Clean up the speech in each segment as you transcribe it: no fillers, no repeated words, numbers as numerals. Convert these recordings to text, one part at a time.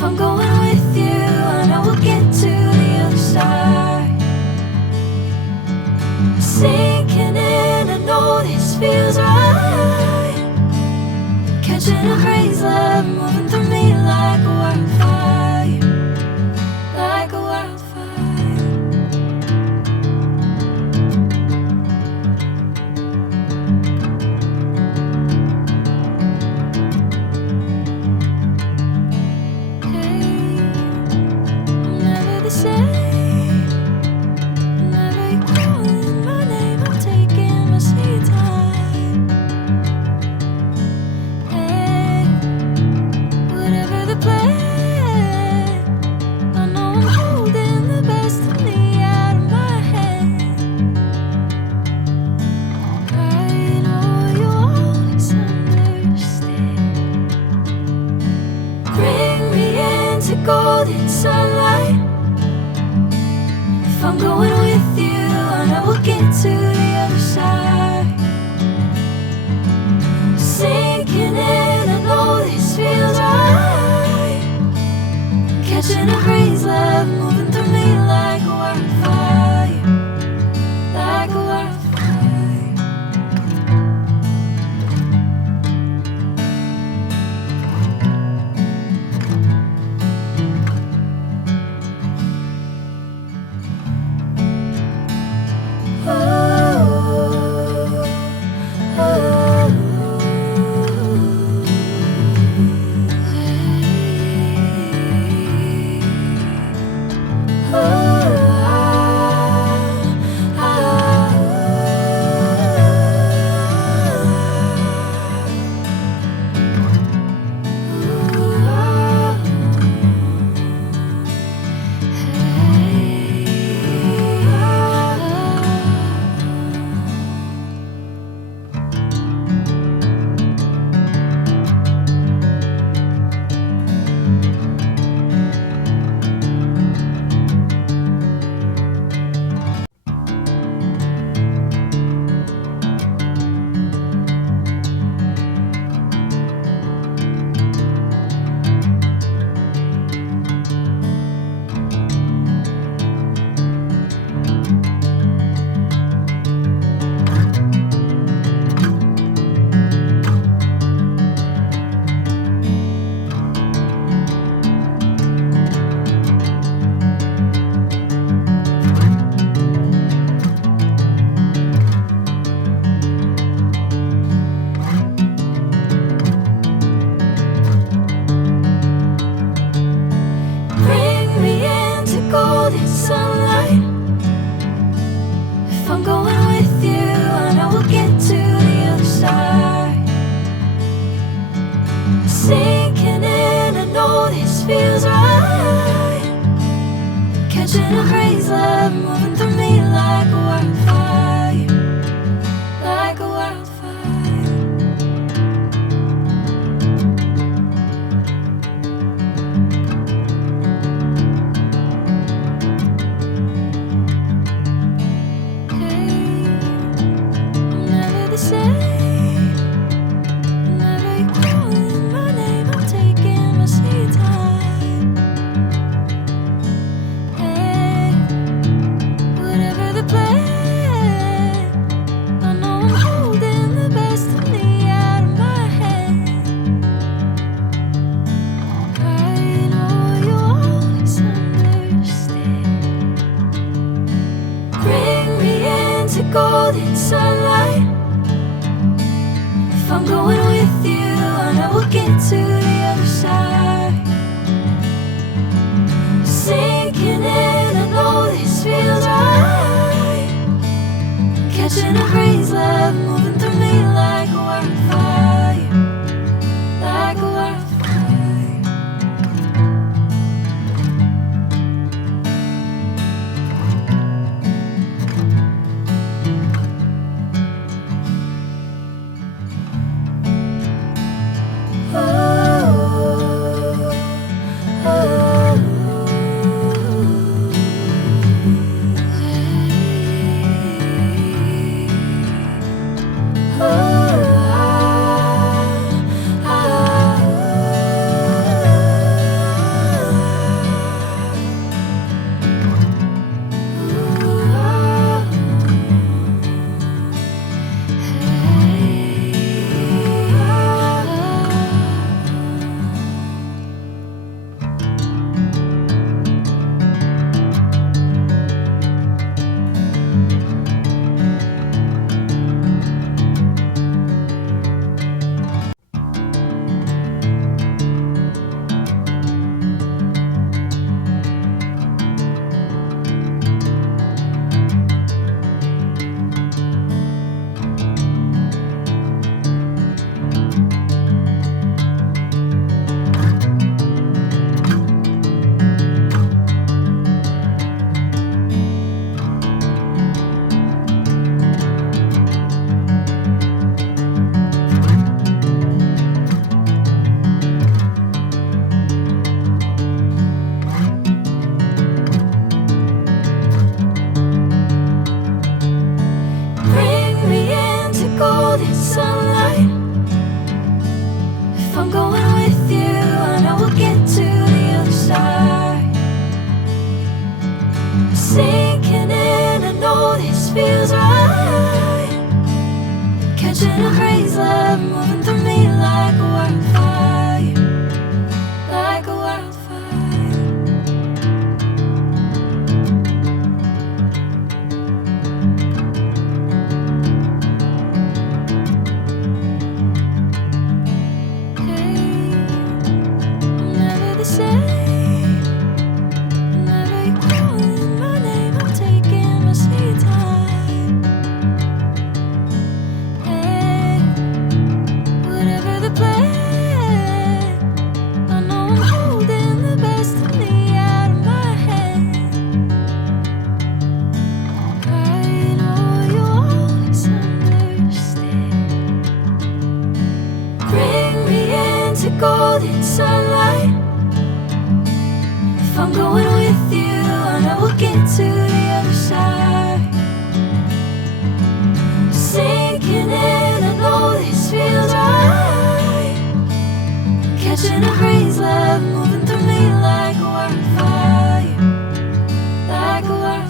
If I'm going with you, I know we'll get to the other side. Sinking in, I know this feels right. Catching a breeze, love moving through me like a wildfire, like a wildfire. Golden sunlight. If I'm going with you, I know we'll get to the other side. Sinking in, I know this feels right. Catching a breeze, love moving through me like a wildfire, like a wildfire. Sunlight. If I'm going with you, I know we'll get to the other side. Sinking in, I know this feels right. Catching a breeze, love moving through me like a wildfire, like a wildfire. Golden sunlight. If I'm going with you, I know we'll get to the other side. Sinking in, I know this feels right. Catching a breeze, love moving through me like a wildfire, like a wildfire. I'm going with you, I know we'll get to the other side. Sinking in, I know this feels right. Catching a breeze, love moving through me like a wildfire, like a wildfire.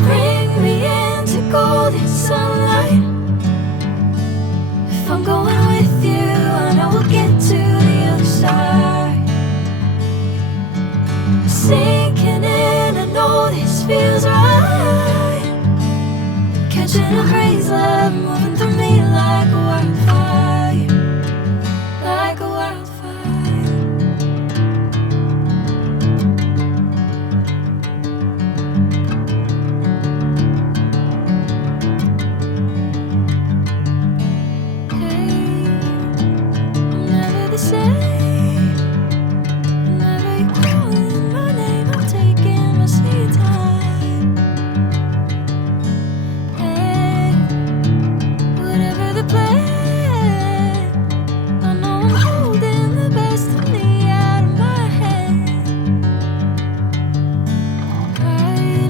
Bring me into golden sunlight. If I'm going with you, I know we'll get to the other side. Sinking in, I know this feels right. Catching a breeze, love moving through me like a wildfire, like a wildfire. Never the same. Whenever you're calling my name, I'm taking my sweet time. Hey, whatever the plan, I know I'm holding the best of me out of my hand. I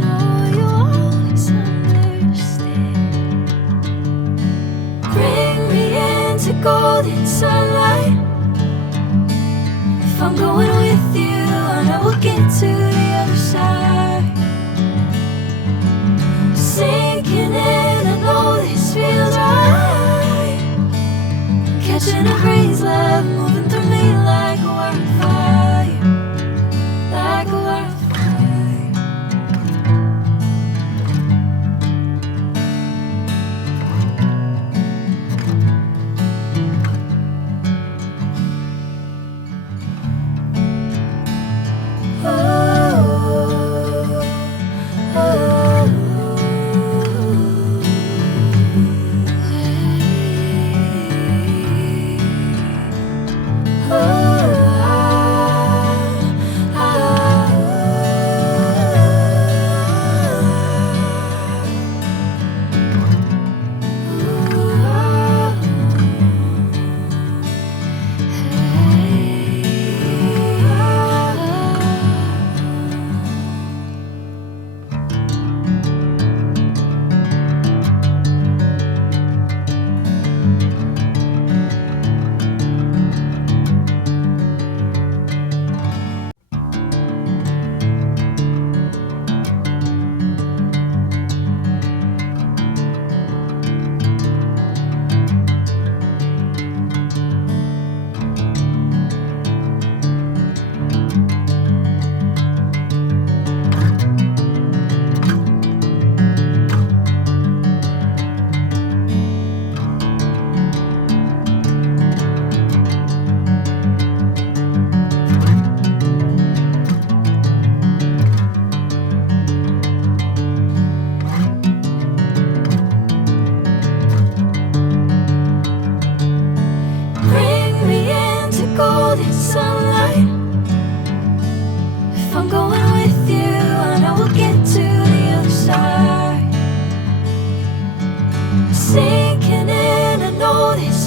know you'll always understand. Bring me into golden sunlight. If I'm going with you, I know we'll get to the other side. Sinking in, I know this feels right. Catching a breeze, love moving through me like a wildfire, like a wildfire.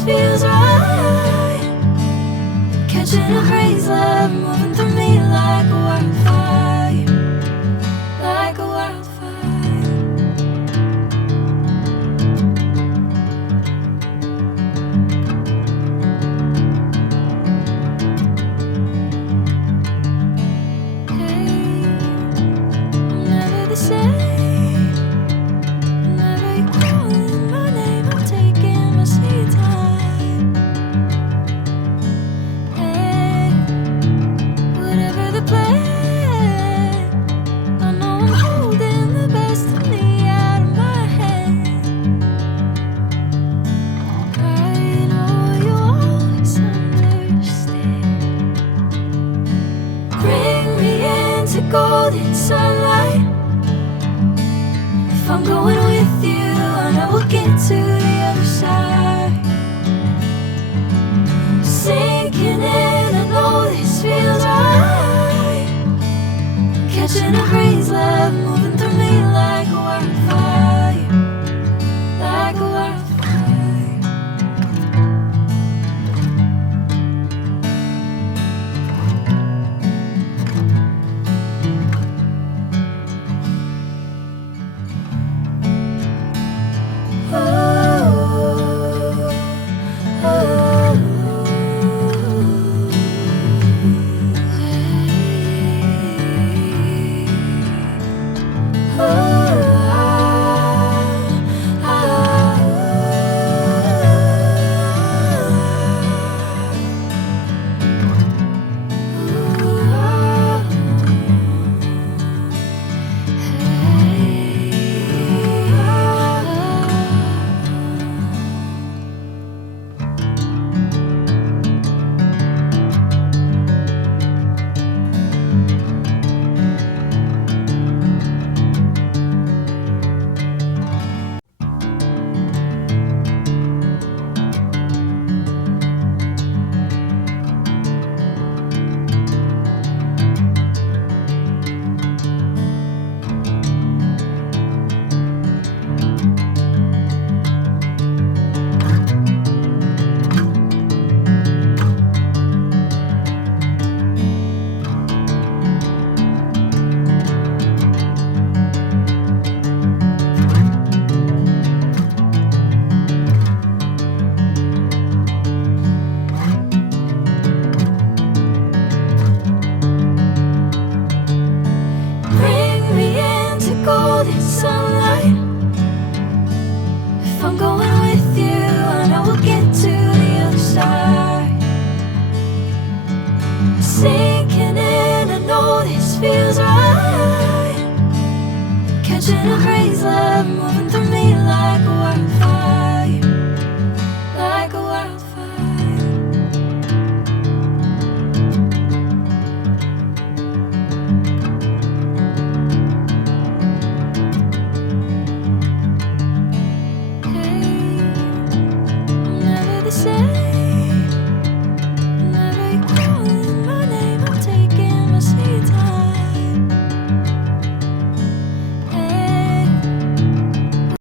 this feels right. Catching a breeze, love moving through me like a wildfire, like a wildfire. Hey, I'm never the same. Whenever you're calling my name, I'm taking my sweet time. Hey, whatever the plan, I know I'm holding the best of me out of my hand. I know you always understand. Bring me into golden sunlight. If I'm going with you, I know we'll get to the other side. Sinking in, I know this feels right. Catching a breeze, love moving through me like a wildfire, like a wildfire. Bring me into golden sunlight. If I'm going with you, I know we'll get to the other side. Sinking in, I know this feels right. Catching a breeze.